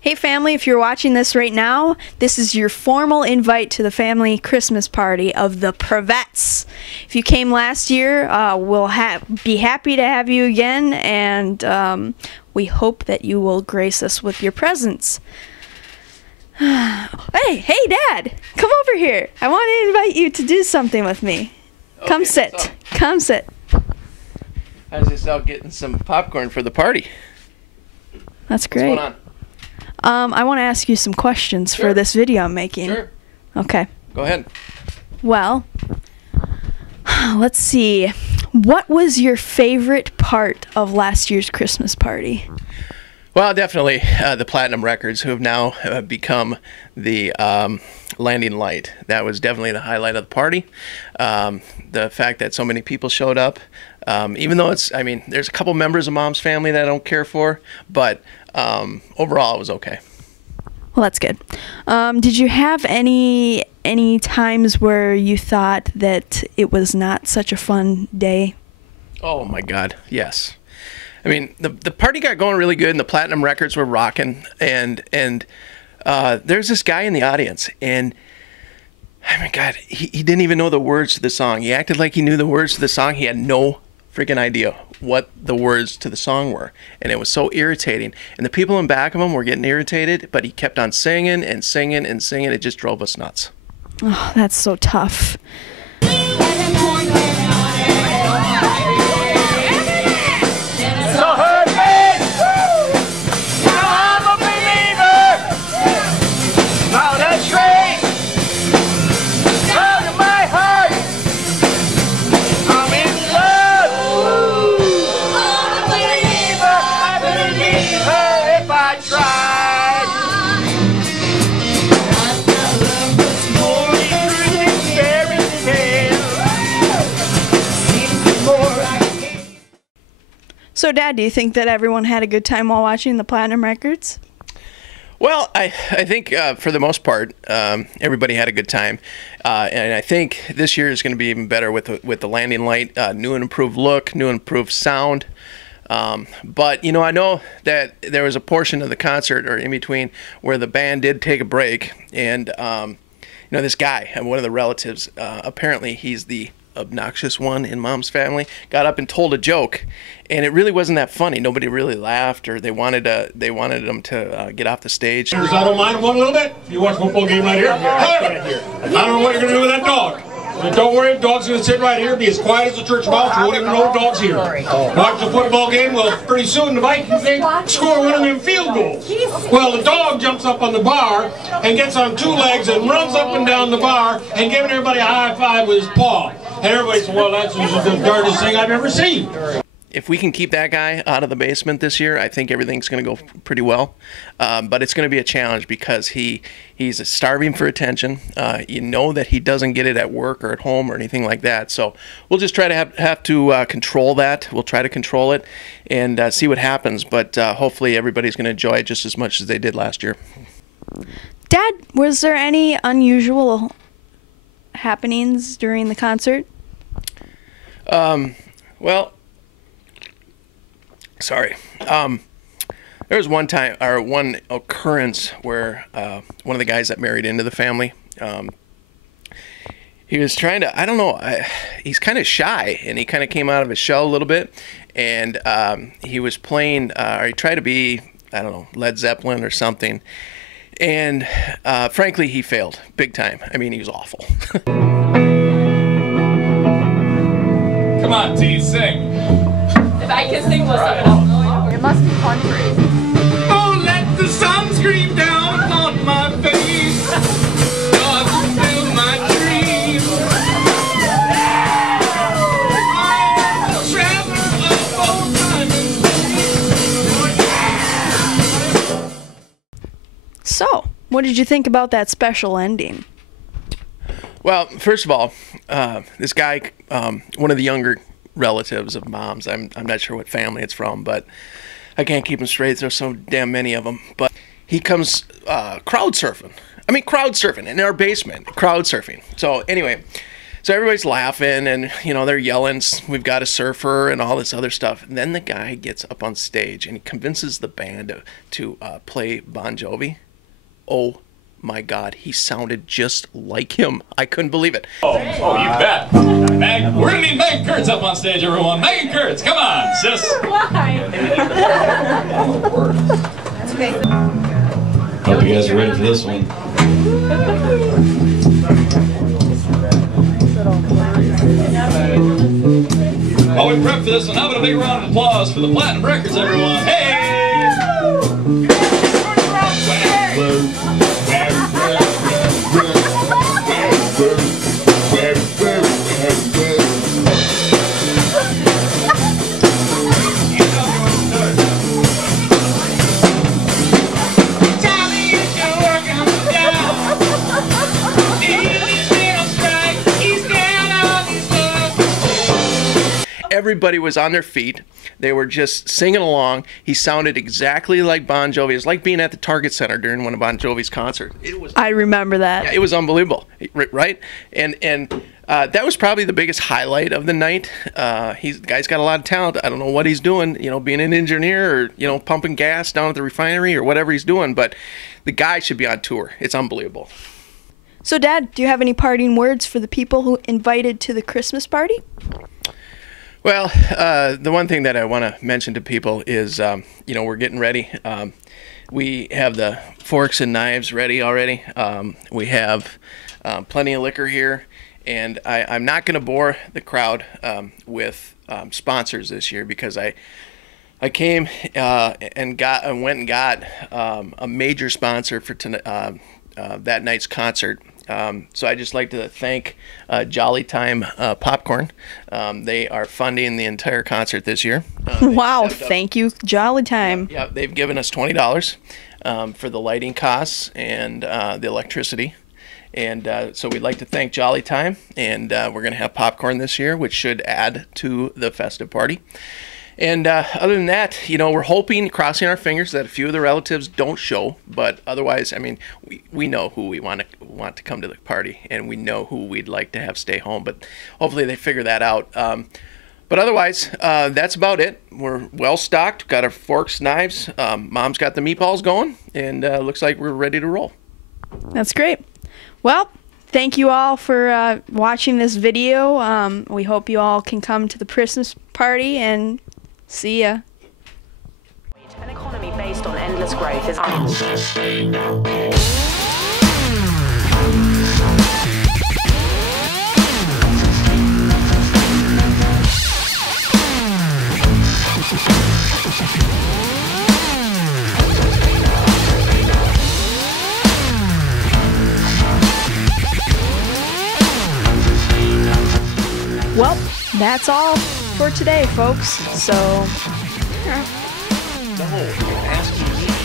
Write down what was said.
Hey family, if you're watching this right now, this is your formal invite to the family Christmas party of the Privettes. If you came last year, we'll be happy to have you again, and we hope that you will grace us with your presence. Hey, Dad, come over here. I want to invite you to do something with me. Okay, come sit. Come sit. I was just out getting some popcorn for the party. That's great. What's going on? I want to ask you some questions for this video I'm making. Sure. Okay. Go ahead. Well, let's see. What was your favorite part of last year's Christmas party? Well, definitely the Platinum Records, who have now become the landing light. That was definitely the highlight of the party. The fact that so many people showed up, even though I mean, there's a couple members of Mom's family that I don't care for, but overall it was okay. Well, that's good. Did you have any times where you thought that it was not such a fun day? Oh my God, yes. I mean, the party got going really good, and the Platinum Records were rocking, and there's this guy in the audience, and oh my God, he didn't even know the words to the song. He acted like he knew the words to the song. He had no freaking idea what the words to the song were, and it was so irritating. And the people in back of him were getting irritated, but he kept on singing and singing and singing. It just drove us nuts. Oh, that's so tough. So, Dad, do you think that everyone had a good time while watching the Platinum Records? Well, I think for the most part, everybody had a good time, and I think this year is going to be even better with the landing light, new and improved look, new and improved sound. But you know, I know that there was a portion of the concert or in between where the band did take a break, and you know, this guy, one of the relatives, apparently he's the obnoxious one in Mom's family, got up and told a joke, and it really wasn't that funny. Nobody really laughed, or they wanted him to get off the stage. I don't mind one little bit. You watch a football game right here. I don't know what you're gonna do with that dog. But don't worry, the dog's gonna sit right here, be as quiet as a church mouse. You won't even know the dog's here. Watch the football game. Well, pretty soon the Vikings, they score one of them field goals. Well, the dog jumps up on the bar and gets on two legs and runs up and down the bar and giving everybody a high five with his paw. And everybody says, well, that's the darndest thing I've ever seen. If we can keep that guy out of the basement this year, I think everything's going to go pretty well. But it's going to be a challenge because he's starving for attention. You know that he doesn't get it at work or at home or anything like that. So we'll just try to have to control that. We'll try to control it and see what happens. But hopefully everybody's going to enjoy it just as much as they did last year. Dad, was there any unusual happenings during the concert? Well, sorry. There was one time, or one occurrence where one of the guys that married into the family, he was trying to, I don't know, he's kind of shy, and he kind of came out of his shell a little bit, and he was playing, or he tried to be, I don't know, Led Zeppelin or something, and frankly, he failed big time. I mean, he was awful. Come on, T, sing. If I It must be country. Oh, let the sun scream down upon my face. God, fulfill my dreams. I am traveling up all time and space. So, what did you think about that special ending? Well, first of all, this guy, one of the younger relatives of Mom's, I'm not sure what family it's from, but I can't keep them straight. There's so damn many of them. But he comes crowd surfing. I mean, crowd surfing in our basement, crowd surfing. So anyway, so everybody's laughing and, you know, they're yelling, we've got a surfer and all this other stuff. And then the guy gets up on stage and he convinces the band to play Bon Jovi. Oh my God, he sounded just like him. I couldn't believe it. Oh, you bet. We're gonna need Megan Kurtz up on stage, everyone. Megan Kurtz, come on, sis. Why? That's okay. Hope you guys are ready for this one. While we prep for this one, how about a big round of applause for the Platinum Records, everyone? Hey! Everybody was on their feet. They were just singing along. He sounded exactly like Bon Jovi. It was like being at the Target Center during one of Bon Jovi's concerts. I remember that. Yeah, it was unbelievable, right? And that was probably the biggest highlight of the night. The guy's got a lot of talent. I don't know what he's doing, you know, being an engineer or, you know, pumping gas down at the refinery or whatever he's doing. But the guy should be on tour. It's unbelievable. So, Dad, do you have any parting words for the people who invited to the Christmas party? Well, the one thing that I want to mention to people is, you know, we're getting ready. We have the forks and knives ready already. We have plenty of liquor here. And I'm not going to bore the crowd with sponsors this year because I came and went and got a major sponsor for that night's concert. So I just like to thank Jolly Time Popcorn. They are funding the entire concert this year. Wow, thank you, Jolly Time. Yeah, they've given us $20 for the lighting costs and the electricity. And so we'd like to thank Jolly Time. And we're going to have popcorn this year, which should add to the festive party. And other than that, you know, we're hoping, crossing our fingers, that a few of the relatives don't show. But otherwise, I mean, we know who we want to come to the party, and we know who we'd like to have stay home. But hopefully they figure that out. But otherwise, that's about it. We're well stocked. Got our forks, knives. Mom's got the meatballs going, and looks like we're ready to roll. That's great. Well, thank you all for watching this video. We hope you all can come to the Christmas party and see ya. An economy based on endless growth is Well, that's all for today, folks. So, No, you're asking me.